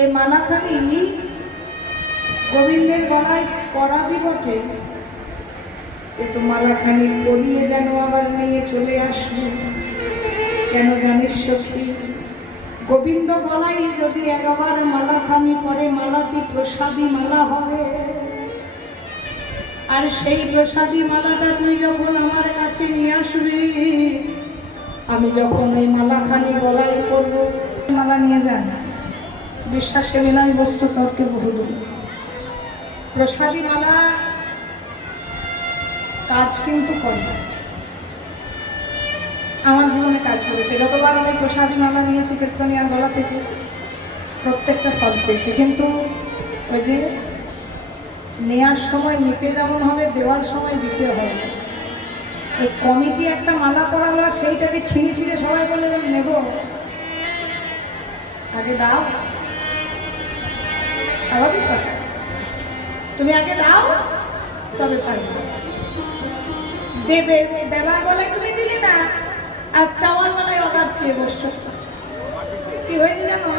এই মালাখানি গোবিন্দের গলায় পরাবি বটে, কিন্তু মালাখানি পরিয়ে যেন আবার নিয়ে চলে আসবে। কেন জানিস সখী? গোবিন্দ গলায় যদি একবার মালাখানি পরে, মালাটি প্রসাদী মালা হবে। আর সেই প্রসাদী মালাটা তুই যখন আমার কাছে নিয়ে আসবি, আমি যখন ওই মালাখানি গলায় পরব, মালা নিয়ে যান, বিশ্বাসে বিনয় বস্তু তর্কে বহুদূর। প্রসাদী মালা কাজ কিন্তু করে, আমার জীবনে কাজ করেছে। যতবার আমি প্রসাদী মালা নিয়েছি কীর্তনিয়ার গলা থেকে, প্রত্যেকটা ফল পেয়েছি। কিন্তু ওই যে নেওয়ার সময় নিতে যেমন হবে, দেওয়ার সময় দিতে হবে। এই কমিটি একটা মালা পরালো, সেইটাকে ছিঁড়ে ছিঁড়ে সবাই বলে নেব, আগে দাও। স্বাভাবিক কথা, তুমি আগে দাও তবে পারবে। দেবে, দেবার বলে তুমি দিলে না, আর চাওয়ার বেলায় অগাচ্ছে বসছো। কি হয়েছে জানো?